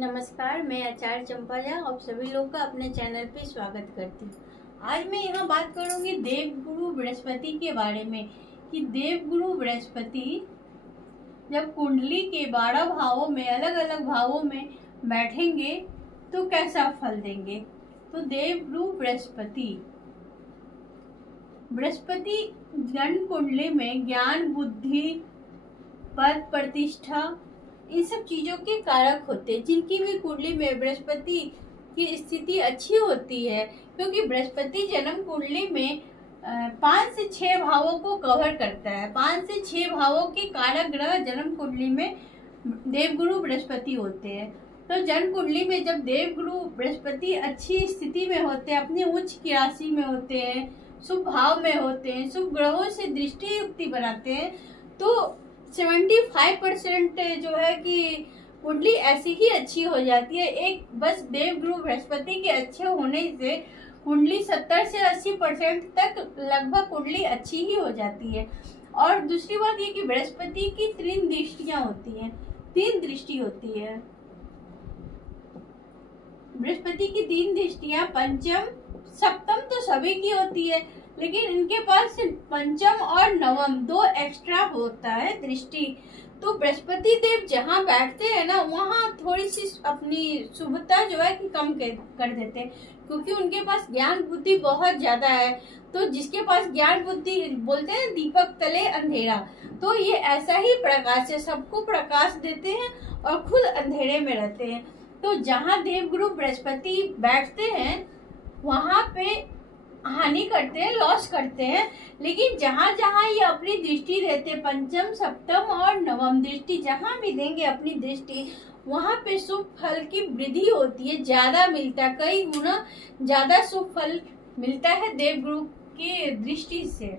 नमस्कार, मैं आचार्य चंपा झा आप सभी लोग का अपने चैनल पे स्वागत करती हूँ। आज मैं यहाँ बात करूँगी देवगुरु बृहस्पति के बारे में कि देवगुरु बृहस्पति जब कुंडली के 12 भावों में अलग अलग भावों में बैठेंगे तो कैसा फल देंगे। तो देवगुरु बृहस्पति जन्म कुंडली में ज्ञान, बुद्धि, पद, प्रतिष्ठा इन सब चीजों के कारक होते हैं। जिनकी भी कुंडली में बृहस्पति की स्थिति अच्छी होती है, क्योंकि बृहस्पति जन्म कुंडली में 5 से 6 भावों को कवर करता है। 5 से 6 भावों के कारक ग्रह जन्म कुंडली में देवगुरु बृहस्पति होते हैं। तो जन्म कुंडली में जब देवगुरु बृहस्पति अच्छी स्थिति में होते हैं, अपनी उच्च की राशि में होते हैं, शुभ भाव में होते हैं, शुभ ग्रहों से दृष्टि युक्ति बनाते हैं, तो 75% जो है कि कुंडली ऐसी ही अच्छी हो जाती है। एक बस देवगुरु बृहस्पति के अच्छे होने से कुंडली 70 से 80% तक लगभग कुंडली अच्छी ही हो जाती है। और दूसरी बात ये कि बृहस्पति की 3 दृष्टियां होती हैं, 3 दृष्टि होती है। बृहस्पति की 3 दृष्टियां पंचम, सप्तम तो सभी की होती है, लेकिन इनके पास पंचम और नवम 2 एक्स्ट्रा होता है दृष्टि। तो बृहस्पति देव जहाँ बैठते हैं ना, वहाँ थोड़ी सी अपनी शुभता जो है कि कम कर देते हैं, क्योंकि उनके पास ज्ञान बुद्धि बहुत ज्यादा है। तो जिसके पास ज्ञान बुद्धि, बोलते हैं दीपक तले अंधेरा, तो ये ऐसा ही प्रकाश है, सबको प्रकाश देते हैं और खुद अंधेरे में रहते हैं। तो जहाँ देवगुरु बृहस्पति बैठते हैं वहां पे हानि करते हैं, लॉस करते हैं। लेकिन जहां जहां ये अपनी दृष्टि देते, पंचम, सप्तम और नवम दृष्टि जहां भी देंगे अपनी दृष्टि, वहां पे शुभ फल की वृद्धि होती है, ज्यादा मिलता है, कई गुना ज्यादा शुभ फल मिलता है देवगुरु की दृष्टि से।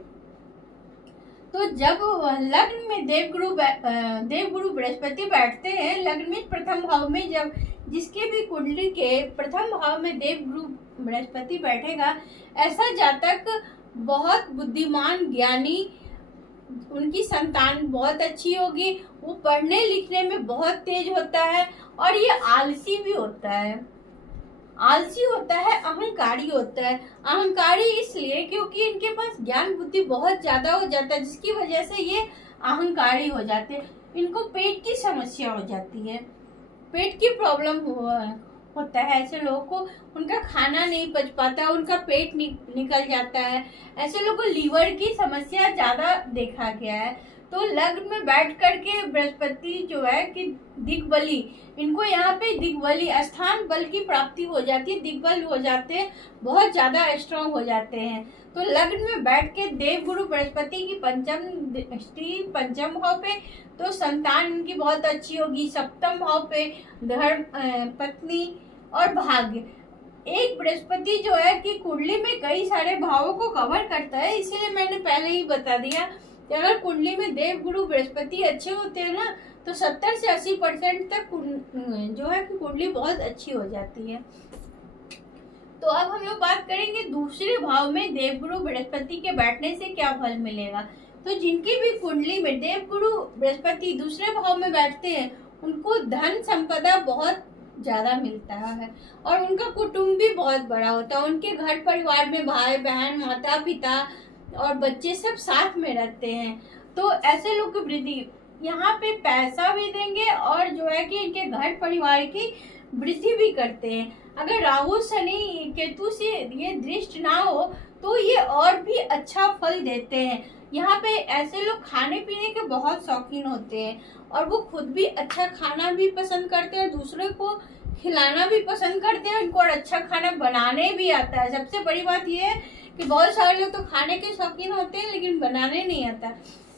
तो जब लग्न में देवगुरु बृहस्पति बैठते हैं, लग्न में प्रथम भाव में, जब जिसके भी कुंडली के प्रथम भाव में देवगुरु बृहस्पति बैठेगा, ऐसा जातक बहुत बुद्धिमान, ज्ञानी, उनकी संतान बहुत अच्छी होगी, वो पढ़ने लिखने में बहुत तेज होता है और ये आलसी भी होता है। आलसी होता है, अहंकारी होता है। अहंकारी इसलिए क्योंकि इनके पास ज्ञान बुद्धि बहुत ज्यादा हो जाता है, जिसकी वजह से ये अहंकारी हो जाते हैं। इनको पेट की समस्या हो जाती है, पेट की प्रॉब्लम होता है। ऐसे लोगों को उनका खाना नहीं पच पाता, उनका पेट निकल जाता है। ऐसे लोगों को लीवर की समस्या ज्यादा देखा गया है। तो लग्न में बैठ करके बृहस्पति जो है कि दिग्बली, इनको यहाँ पे दिग्बली स्थान बल की प्राप्ति हो जाती है, दिग्बल हो जाते हैं, बहुत ज्यादा स्ट्रांग हो जाते हैं। तो लग्न में बैठ के देवगुरु बृहस्पति की पंचम दृष्टि पंचम भाव पे, तो संतान इनकी बहुत अच्छी होगी। सप्तम भाव पे धर्म, पत्नी और भाग्य। एक बृहस्पति जो है कि कुंडली में कई सारे भावों को कवर करता है, इसीलिए मैंने पहले ही बता दिया कि अगर कुंडली में देवगुरु बृहस्पति अच्छे होते हैं ना, तो 70 से 80% तक जो है कि कुंडली बहुत अच्छी हो जाती है। तो अब हम लोग बात करेंगे दूसरे भाव में देवगुरु बृहस्पति के बैठने से क्या फल मिलेगा। तो जिनकी भी कुंडली में देवगुरु बृहस्पति दूसरे भाव में बैठते हैं, उनको धन संपदा बहुत ज्यादा मिलता है और उनका कुटुंब भी बहुत बड़ा होता है। उनके घर परिवार में भाई बहन, माता पिता और बच्चे सब साथ में रहते हैं। तो ऐसे लोग की वृद्धि यहाँ पे पैसा भी देंगे और जो है कि इनके घर परिवार की वृद्धि भी करते हैं। अगर राहु, शनि, केतु से ये दृष्ट ना हो तो ये और भी अच्छा फल देते हैं। यहाँ पे ऐसे लोग खाने पीने के बहुत शौकीन होते हैं और वो खुद भी अच्छा खाना भी पसंद करते हैं, दूसरे को खिलाना भी पसंद करते हैं। इनको और अच्छा खाना बनाने भी आता है। सबसे बड़ी बात ये है कि बहुत सारे लोग तो खाने के शौकीन होते हैं लेकिन बनाने नहीं आता,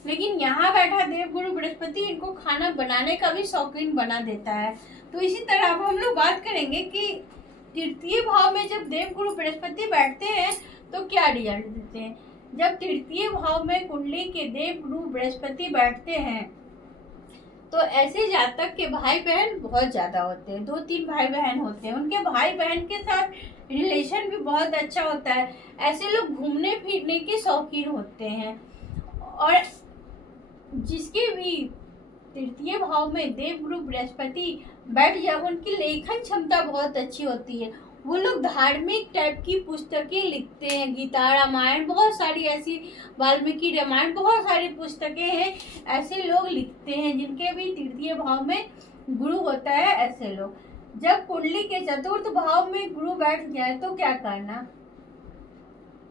लेकिन यहाँ बैठा देवगुरु बृहस्पति इनको खाना बनाने का भी शौकीन बना देता है। तो इसी तरह अब हम लोग बात करेंगे कि तृतीय भाव में जब देवगुरु बृहस्पति बैठते हैं तो क्या रिजल्ट देते हैं। जब तृतीय भाव में कुंडली के देवगुरु बृहस्पति बैठते हैं तो ऐसे जातक के भाई बहन बहुत ज्यादा होते हैं, 2-3 भाई बहन होते हैं। उनके भाई बहन के साथ रिलेशन भी बहुत अच्छा होता है। ऐसे लोग घूमने फिरने के शौकीन होते हैं और जिसके भी तृतीय भाव में देवगुरु बृहस्पति बैठ जाए, उनकी लेखन क्षमता बहुत अच्छी होती है। वो लोग धार्मिक टाइप की पुस्तकें लिखते हैं, गीता, रामायण, बहुत सारी ऐसी, वाल्मीकि रामायण, बहुत सारी पुस्तकें हैं। ऐसे लोग लिखते हैं जिनके भी तृतीय भाव में गुरु होता है। ऐसे लोग जब कुंडली के चतुर्थ भाव में गुरु बैठ जाए तो क्या करना।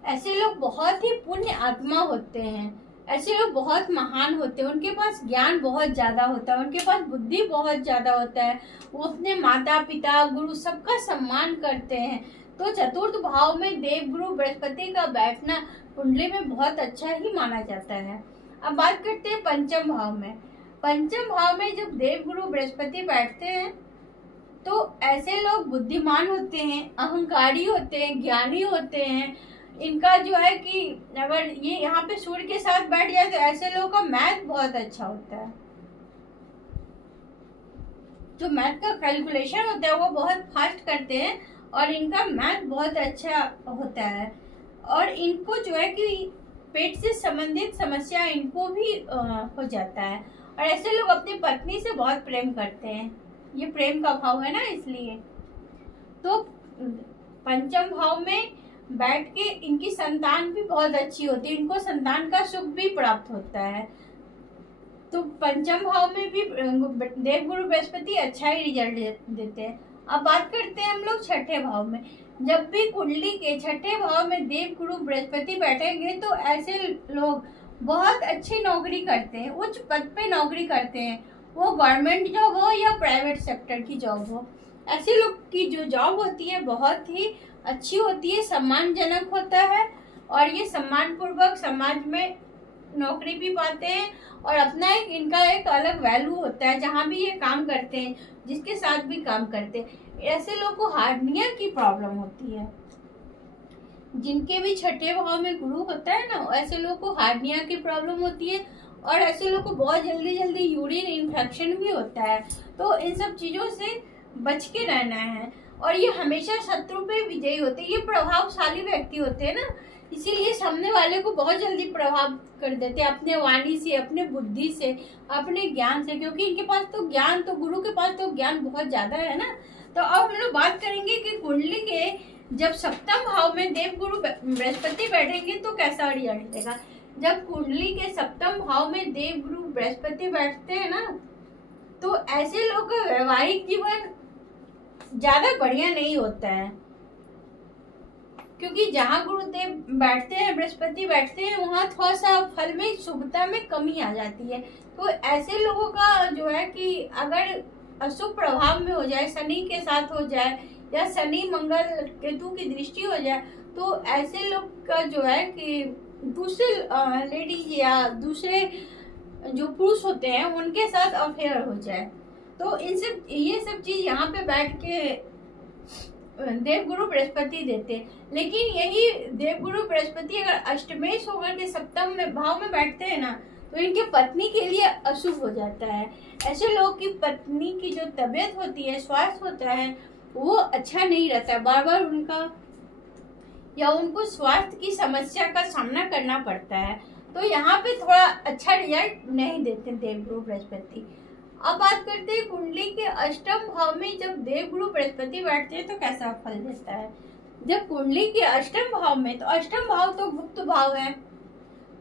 ऐसे लोग बहुत ही पुण्य आत्मा होते हैं, ऐसे लोग बहुत महान होते हैं, उनके पास ज्ञान बहुत ज्यादा होता है, उनके पास बुद्धि बहुत ज्यादा होता है। वो अपने माता पिता गुरु सबका सम्मान करते हैं। तो चतुर्थ भाव में देवगुरु बृहस्पति का बैठना कुंडली में बहुत अच्छा ही माना जाता है। अब बात करते हैं पंचम भाव में। पंचम भाव में जब देवगुरु बृहस्पति बैठते हैं तो ऐसे लोग बुद्धिमान होते हैं, अहंकारी होते हैं, ज्ञानी होते हैं। इनका जो है कि अगर ये यहाँ पे सूर्य के साथ बैठ जाए तो ऐसे लोगों का मैथ बहुत अच्छा होता है। जो मैथ का कैलकुलेशन होता है वो बहुत फास्ट करते हैं और इनका मैथ बहुत अच्छा होता है। और इनको जो है कि पेट से संबंधित समस्या इनको भी हो जाता है। और ऐसे लोग अपनी पत्नी से बहुत प्रेम करते हैं, ये प्रेम का भाव है ना, इसलिए। तो पंचम भाव में बैठ के इनकी संतान भी बहुत अच्छी होती है, इनको संतान का सुख भी प्राप्त होता है। तो पंचम भाव में भी देवगुरु बृहस्पति अच्छा ही रिजल्ट देते हैं। अब बात करते हैं हम लोग छठे भाव में। जब भी कुंडली के छठे भाव में देवगुरु बृहस्पति बैठेंगे तो ऐसे लोग बहुत अच्छी नौकरी करते हैं, उच्च पद पे नौकरी करते हैं, वो गवर्नमेंट जॉब हो या प्राइवेट सेक्टर की जॉब हो। ऐसे लोग की जो जॉब होती है बहुत ही अच्छी होती है, सम्मानजनक होता है और ये सम्मान पूर्वक समाज में नौकरी भी पाते हैं और अपना इनका एक अलग वैल्यू होता है जहाँ भी ये काम करते हैं, जिसके साथ भी काम करते हैं। ऐसे लोगों को हार्निया की प्रॉब्लम होती है, जिनके भी छठे भाव में गुरु होता है ना, ऐसे लोगों को हार्निया की प्रॉब्लम होती है और ऐसे लोगों को बहुत जल्दी जल्दी यूरिन इन्फेक्शन भी होता है। तो इन सब चीजों से बच के रहना है। और ये हमेशा शत्रु पे विजयी होते हैं, ये प्रभावशाली व्यक्ति होते हैं ना, इसीलिए सामने वाले को बहुत जल्दी प्रभाव कर देते हैं अपने वाणी से, अपने बुद्धि से, अपने ज्ञान से, क्योंकि इनके पास तो ज्ञान, तो गुरु के पास तो ज्ञान बहुत ज्यादा है ना। तो अब हम लोग बात करेंगे कि कुंडली के जब सप्तम भाव में देवगुरु बृहस्पति बैठेंगे तो कैसा रिजल्ट देगा। जब कुंडली के सप्तम भाव में देवगुरु बृहस्पति बैठते हैं ना तो ऐसे लोगों का वैवाहिक जीवन ज्यादा बढ़िया नहीं होता है, क्योंकि जहाँ गुरुदेव बैठते हैं, बृहस्पति बैठते हैं, वहाँ थोड़ा सा फल में शुभता में कमी आ जाती है। तो ऐसे लोगों का जो है कि अगर अशुभ प्रभाव में हो जाए, शनि के साथ हो जाए या शनि मंगल केतु की दृष्टि हो जाए, तो ऐसे लोग का जो है कि दूसरे लेडीज या दूसरे जो पुरुष होते हैं उनके साथ अफेयर हो जाए, तो ये सब चीज यहाँ पे बैठ के देवगुरु बृहस्पति देते। लेकिन यही देवगुरु बृहस्पति अगर अष्टमेश होकर के सप्तम में भाव में बैठते हैं ना तो इनके पत्नी के लिए अशुभ हो जाता है। ऐसे लोग की पत्नी की जो तबीयत होती है, स्वास्थ्य होता है, वो अच्छा नहीं रहता है, बार बार उनको स्वास्थ्य की समस्या का सामना करना पड़ता है। तो यहाँ पे थोड़ा अच्छा रिजल्ट नहीं देते देवगुरु बृहस्पति। अब बात करते हैं कुंडली के अष्टम भाव में जब देवगुरु बृहस्पति बैठते हैं तो कैसा फल देता है। जब कुंडली के अष्टम भाव में, तो अष्टम भाव तो गुप्त भाव है,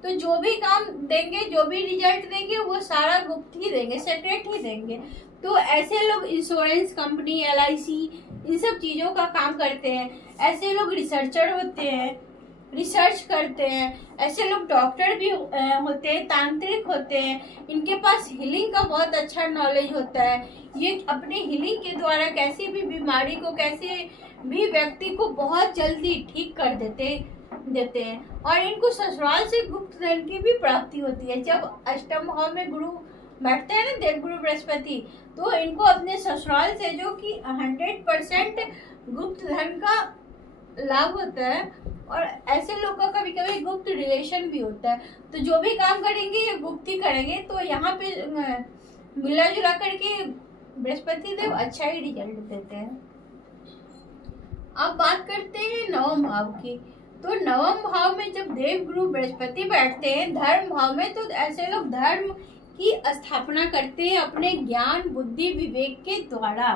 तो जो भी काम देंगे, जो भी रिजल्ट देंगे वो सारा गुप्त ही देंगे, सीक्रेट ही देंगे। तो ऐसे लोग इंश्योरेंस कंपनी, LIC, इन सब चीजों का काम करते हैं। ऐसे लोग रिसर्चर होते हैं, रिसर्च करते हैं। ऐसे लोग डॉक्टर भी होते हैं, तांत्रिक होते हैं। इनके पास हीलिंग का बहुत अच्छा नॉलेज होता है। ये अपने हीलिंग के द्वारा कैसी भी बीमारी को, कैसे भी व्यक्ति को बहुत जल्दी ठीक कर देते हैं। और इनको ससुराल से गुप्त धन की भी प्राप्ति होती है। जब अष्टम भाव में गुरु बैठते हैं ना, देवगुरु बृहस्पति, तो इनको अपने ससुराल से जो कि 100% गुप्त धन का लाभ होता है। और ऐसे लोग का कभी कभी गुप्त रिलेशन भी होता है। तो जो भी काम करेंगे ये गुप्त ही करेंगे। तो यहाँ पे मिला जुला करके बृहस्पति देव अच्छा ही रिजल्ट देते हैं। अब बात करते हैं नवम भाव की। तो नवम भाव में जब देवगुरु बृहस्पति बैठते हैं धर्म भाव में, तो ऐसे लोग धर्म की स्थापना करते हैं अपने ज्ञान बुद्धि विवेक के द्वारा।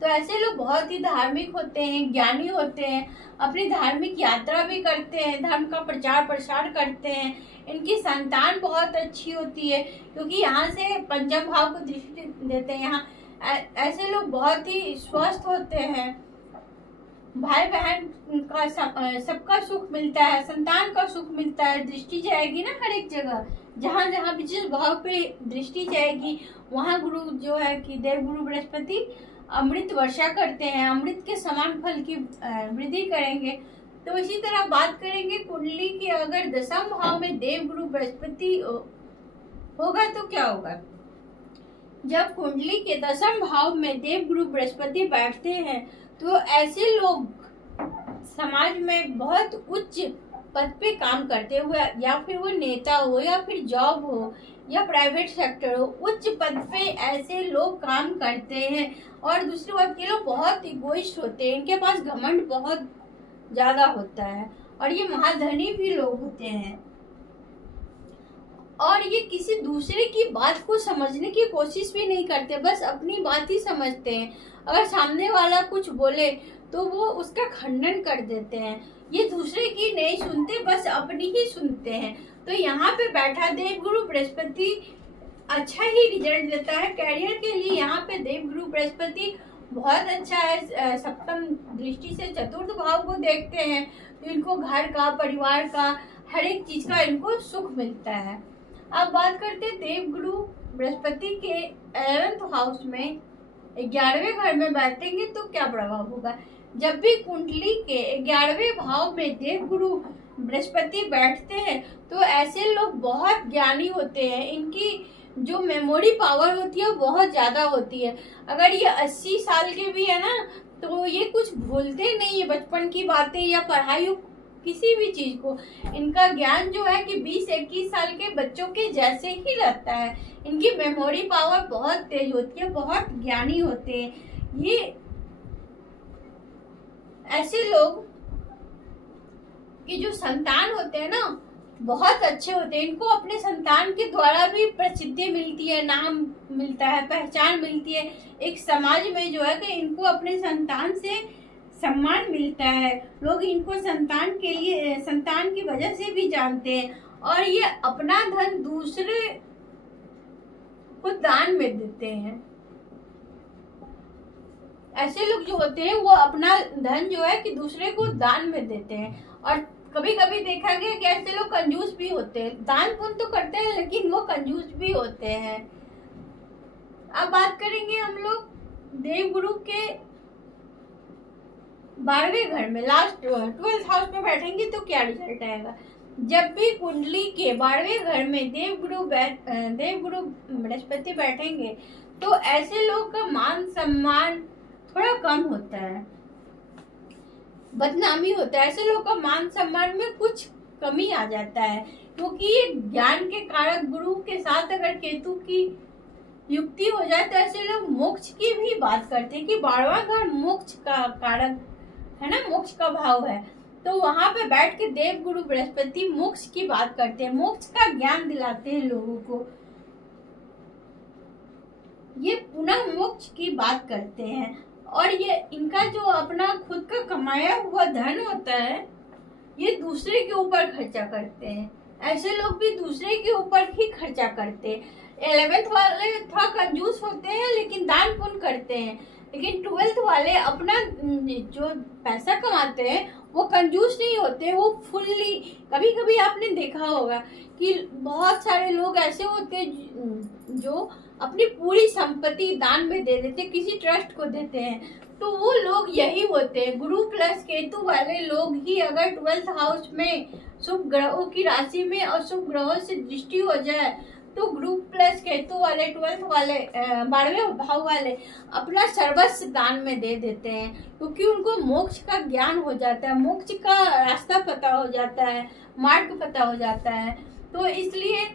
तो ऐसे लोग बहुत ही धार्मिक होते हैं, ज्ञानी होते हैं, अपनी धार्मिक यात्रा भी करते हैं, धर्म का प्रचार प्रसार करते हैं। इनकी संतान बहुत अच्छी होती है क्योंकि यहाँ से पंचम भाव को दृष्टि देते हैं। यहाँ ऐसे लोग बहुत ही स्वस्थ होते हैं, भाई बहन का सबका सुख मिलता है, संतान का सुख मिलता है। दृष्टि जाएगी ना हर एक जगह, जहाँ जहाँ भी जिस भाव पे दृष्टि जाएगी वहाँ गुरु जो है कि देव गुरु बृहस्पति अमृत वर्षा करते हैं, अमृत के समान फल की वृद्धि करेंगे। तो इसी तरह बात करेंगे कुंडली की, अगर दशम भाव में देव गुरु बृहस्पति होगा तो क्या होगा। जब कुंडली के दशम भाव में देव गुरु बृहस्पति बैठते हैं तो ऐसे लोग समाज में बहुत उच्च पद पे काम करते हुए, या फिर वो नेता हो या फिर जॉब हो या प्राइवेट सेक्टर हो, उच्च पद पे ऐसे लोग काम करते हैं। और दूसरी बात, ये लोग बहुत इगोइस्ट होते हैं, इनके पास घमंड बहुत ज्यादा होता है और ये महाधनी भी लोग होते हैं और ये किसी दूसरे की बात को समझने की कोशिश भी नहीं करते, बस अपनी बात ही समझते हैं। अगर सामने वाला कुछ बोले तो वो उसका खंडन कर देते हैं। ये दूसरे की नहीं सुनते, बस अपनी ही सुनते हैं। तो यहाँ पे बैठा देव गुरु बृहस्पति अच्छा ही रिजल्ट देता है कैरियर के लिए। यहाँ पे देव गुरु बृहस्पति बहुत अच्छा है, सप्तम दृष्टि से चतुर्थ भाव को देखते हैं तो इनको घर का, परिवार का, हर एक चीज का इनको सुख मिलता है। अब बात करते हैं देव गुरु बृहस्पति के 11th हाउस में 11वें घर में बैठेंगे तो क्या प्रभाव होगा। जब भी कुंडली के 11वें भाव में देव गुरु बृहस्पति बैठते हैं तो ऐसे लोग बहुत ज्ञानी होते हैं, इनकी जो मेमोरी पावर होती है वो बहुत ज्यादा होती है। अगर ये 80 साल के भी है ना तो ये कुछ भूलते नहीं है, बचपन की बातें या पढ़ाई किसी भी चीज को। इनका ज्ञान जो है कि 20-21 साल के बच्चों के जैसे ही रहता है। इनकी मेमोरी पावर बहुत तेज होती है, बहुत ज्ञानी होते हैं। ये ऐसे लोग कि जो संतान होते हैं ना बहुत अच्छे होते हैं, इनको अपने संतान के द्वारा भी प्रसिद्धि मिलती है, नाम मिलता है, पहचान मिलती है। एक समाज में जो है कि इनको अपने संतान से सम्मान मिलता है, लोग इनको संतान के लिए, संतान की वजह से भी जानते हैं और ये अपना धन दूसरे को दान में देते हैं। ऐसे लोग जो होते हैं वो अपना धन जो है कि दूसरे को दान में देते हैं। और कभी कभी देखा गया कि ऐसे लोग कंजूस भी होते हैं, दान पुण्य तो करते हैं लेकिन वो कंजूस भी होते हैं। अब बात करेंगे हम लोग देवगुरु के 12वें घर में, लास्ट 12th हाउस में बैठेंगे तो क्या रिजल्ट आएगा। जब भी कुंडली के 12वें घर में देवगुरु बृहस्पति बैठेंगे तो ऐसे लोग का मान सम्मान थोड़ा कम होता है, बदनामी होता है। ऐसे लोग का मान सम्मान में कुछ कमी आ जाता है क्योंकि ज्ञान के कारक गुरु के साथ अगर केतु की युक्ति हो जाए तो ऐसे लोग मोक्ष की भी बात करते हैं कि 12वां घर मोक्ष का कारक है ना, मोक्ष का भाव है। तो वहां पे बैठ के देव गुरु बृहस्पति मोक्ष की बात करते हैं, मोक्ष का ज्ञान दिलाते हैं लोगों को, ये पुनः मोक्ष की बात करते हैं। और ये इनका जो अपना खुद का कमाया हुआ धन होता है ये दूसरे के ऊपर खर्चा करते हैं। ऐसे लोग भी दूसरे के ऊपर ही खर्चा करते हैं। 11th वाले थोड़ा कंजूस होते हैं लेकिन दान पुण्य करते हैं, लेकिन 12th वाले अपना जो पैसा कमाते हैं वो कंजूस नहीं होते, वो फुल्ली। कभी कभी आपने देखा होगा कि बहुत सारे लोग ऐसे होते हैं जो अपनी पूरी संपत्ति दान में दे देते, किसी ट्रस्ट को देते हैं। तो वो लोग यही होते हैं, गुरु प्लस केतु वाले लोग ही। अगर 12th हाउस में शुभ ग्रहों की राशि में और शुभ ग्रहों से दृष्टि हो जाए तो गुरु प्लस केतु वाले 12th वाले 12वें भाव वाले अपना सर्वस्व दान में दे देते हैं क्योंकि उनको मोक्ष का ज्ञान हो जाता है, मोक्ष का रास्ता पता हो जाता है, मार्ग पता हो जाता है। तो इसलिए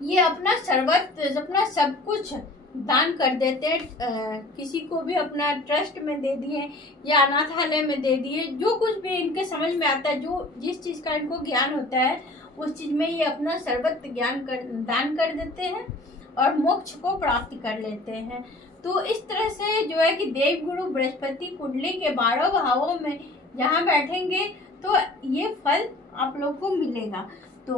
ये अपना सर्वस्व, अपना सब कुछ दान कर देते हैं। किसी को भी अपना ट्रस्ट में दे दिए या अनाथालय में दे दिए, जो कुछ भी इनके समझ में आता है, जो जिस चीज का इनको ज्ञान होता है उस चीज में ये अपना सर्वत्र दान कर देते हैं और मोक्ष को प्राप्त कर लेते हैं। तो इस तरह से जो है कि देवगुरु बृहस्पति कुंडली के 12 भावों में जहाँ बैठेंगे तो ये फल आप लोग को मिलेगा। तो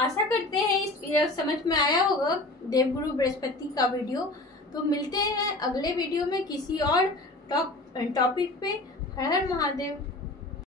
आशा करते हैं इस समझ में आया होगा देवगुरु बृहस्पति का वीडियो। तो मिलते हैं अगले वीडियो में किसी और टॉपिक पे। हर हर महादेव।